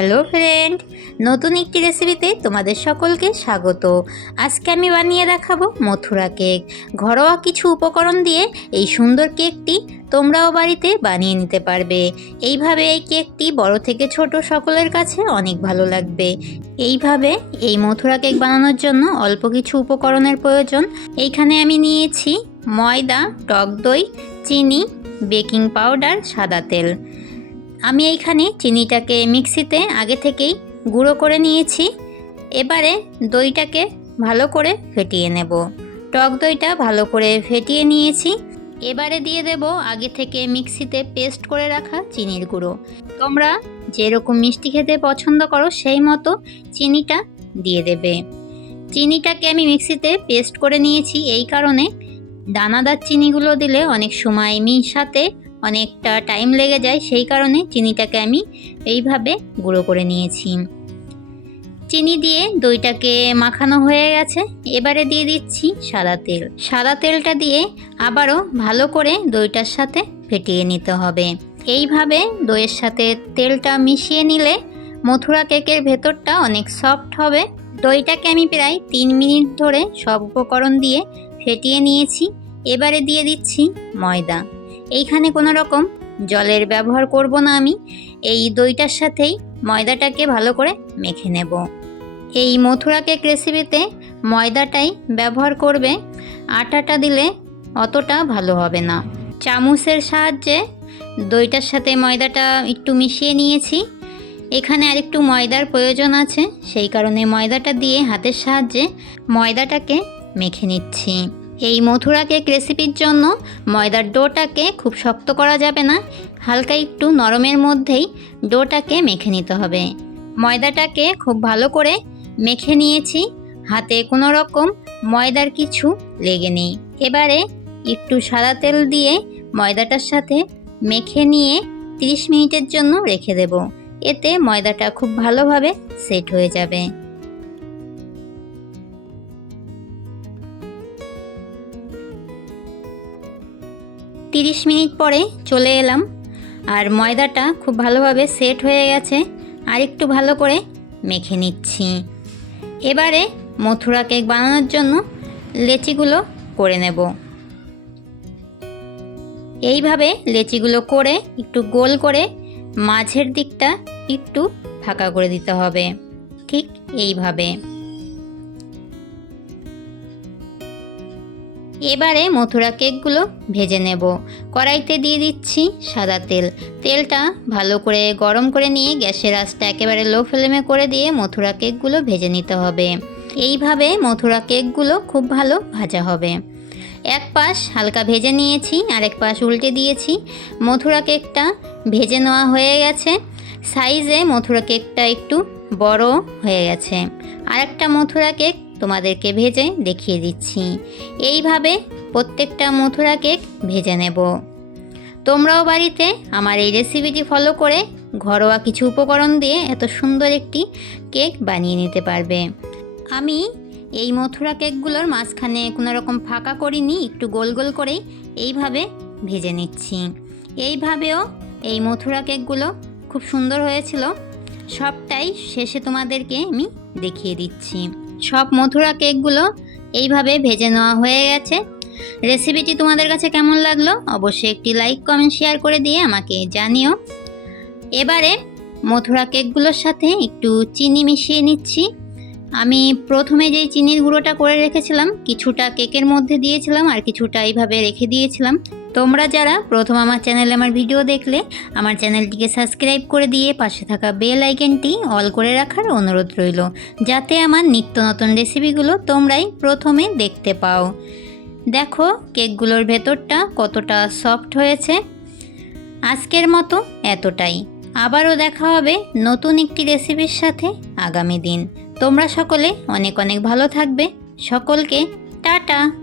Hello friend, নতুন একটি রেসিপিতে তোমাদের সকলকে স্বাগত। আজকে আমি বানিয়ে দেখাবো মথুরা কেক। ঘরোয়া কিছু উপকরণ দিয়ে এই সুন্দর কেকটি তোমরাও বাড়িতে বানিয়ে নিতে পারবে। এইভাবে এই কেকটি বড় থেকে ছোট সকলের কাছে অনেক ভালো লাগবে। এইভাবে এই মথুরা কেক বানানোর জন্য অল্প কিছু উপকরণের প্রয়োজন। এইখানে আমি নিয়েছি ময়দা, টক দই, চিনি, বেকিং পাউডার, সাদা তেল। আমি এইখানে চিনিটাকে মিক্সিতে আগে থেকেই গুঁড়ো করে নিয়েছি। এবারে দইটাকে ভালো করে ফেটিয়ে নেব। টক দইটা ভালো করে ফেটিয়ে নিয়েছি। এবারে দিয়ে দেব আগে থেকে মিক্সিতে পেস্ট করে রাখা চিনির গুঁড়ো। তোমরা যেরকম মিষ্টি খেতে পছন্দ করো, সেই মতো চিনিটা দিয়ে দেবে। চিনিটাকে আমি মিক্সিতে পেস্ট করে নিয়েছি। এই কারণে দানাদার চিনিগুলো দিলে অনেক সময় মিশাতে অনেকটা টাইম লেগে যায়, সেই কারণে চিনিটাকে আমি এইভাবে গুঁড়ো করে নিয়েছি। চিনি দিয়ে দইটাকে মাখানো হয়ে গেছে। এবারে দিয়ে দিচ্ছি সাদা তেল। সাদা তেলটা দিয়ে আবারও ভালো করে দইটার সাথে ফেটিয়ে নিতে হবে। এইভাবে দইয়ের সাথে তেলটা মিশিয়ে নিলে মথুরা কেকের ভেতরটা অনেক সফট হবে। দইটাকে আমি প্রায় তিন মিনিট ধরে সব উপকরণ দিয়ে ফেটিয়ে নিয়েছি। এবারে দিয়ে দিচ্ছি ময়দা। এইখানে কোনো রকম জলের ব্যবহার করব না আমি। এই দইটার সাথেই ময়দাটাকে ভালো করে মেখে নেব। এই মথুরা কেক রেসিপিতে ময়দাটাই ব্যবহার করবে, আটাটা দিলে অতটা ভালো হবে না। চামচের সাহায্যে দইটার সাথে ময়দাটা একটু মিশিয়ে নিয়েছি। এখানে আরেকটু ময়দার প্রয়োজন আছে, সেই কারণে ময়দাটা দিয়ে হাতের সাহায্যে ময়দাটাকে মেখে নিচ্ছি। এই মথুরা কেক রেসিপির জন্য ময়দার ডোটাকে খুব শক্ত করা যাবে না। হালকা একটু নরমের মধ্যেই ডোটাকে মেখে নিতে হবে। ময়দাটাকে খুব ভালো করে মেখে নিয়েছি। হাতে কোনো রকম ময়দার কিছু লেগে নেই। এবারে একটু সাদা তেল দিয়ে ময়দাটার সাথে মেখে নিয়ে 30 মিনিটের জন্য রেখে দেব। এতে ময়দাটা খুব ভালোভাবে সেট হয়ে যাবে। তিরিশ মিনিট পরে চলে এলাম। আর ময়দাটা খুব ভালোভাবে সেট হয়ে গেছে। আর একটু ভালো করে মেখে নিচ্ছি। এবারে মথুরা কেক বানানোর জন্য লেচিগুলো করে নেব। এইভাবে লেচিগুলো করে একটু গোল করে মাঝের দিকটা একটু ফাঁকা করে দিতে হবে। ঠিক এইভাবে। এবারে মথুরা কেকগুলো ভেজে নেব। কড়াইতে দিয়ে দিচ্ছি সাদা তেল। তেলটা ভালো করে গরম করে নিয়ে গ্যাসের আঁচটা একেবারে লো ফ্লেমে করে দিয়ে মথুরা কেকগুলো ভেজে নিতে হবে। এইভাবে মথুরা কেকগুলো খুব ভালো ভাজা হবে। এক পাশ হালকা ভেজে নিয়েছি, আরেক পাশ উল্টে দিয়েছি। মথুরা কেকটা ভেজে নেওয়া হয়ে গেছে। সাইজে মথুরা কেকটা একটু বড় হয়ে গেছে। আরেকটা মথুরা কেক তোমাদেরকে ভেজে দেখিয়ে দিচ্ছি। এইভাবে প্রত্যেকটা মথুরা কেক ভেজে নেব। তোমরাও বাড়িতে আমার এই রেসিপিটি ফলো করে ঘরোয়া কিছু উপকরণ দিয়ে এত সুন্দর একটি কেক বানিয়ে নিতে পারবে। আমি এই মথুরা কেকগুলোর মাঝখানে কোনো রকম ফাঁকা করিনি, একটু গোল গোল করেই এইভাবে ভেজে নিচ্ছি। এইভাবেও এই মথুরা কেকগুলো খুব সুন্দর হয়েছিল। সবটাই শেষে তোমাদেরকে আমি দেখিয়ে দিচ্ছি। সব মথুরা কেকগুলো এইভাবে ভেজে নেওয়া হয়ে গেছে। রেসিপিটি তোমাদের কাছে কেমন লাগল অবশ্যই একটি লাইক, কমেন্ট, শেয়ার করে দিয়ে আমাকে জানিও। এবারে মথুরা কেকগুলোর সাথে একটু চিনি মিশিয়ে নিচ্ছি। আমি প্রথমে যেই চিনির গুঁড়োটা করে রেখেছিলাম, কিছুটা কেকের মধ্যে দিয়েছিলাম আর কিছুটা এইভাবে রেখে দিয়েছিলাম। তোমরা যারা প্রথম আমার চ্যানেলে আমার ভিডিও দেখলে, আমার চ্যানেলটিকে সাবস্ক্রাইব করে দিয়ে পাশে থাকা বেল আইকনটি অল করে রাখার অনুরোধ রইল, যাতে আমার নিত্য নতুন রেসিপিগুলো তোমরাই প্রথমে দেখতে পাও। দেখো, কেকগুলোর ভেতরটা কতটা সফট হয়েছে। আজকের মতো এতটাই। আবারও দেখা হবে নতুন একটি রেসিপির সাথে আগামী দিন। তোমরা সকলে অনেক অনেক ভালো থাকবে। সকলকে টাটা!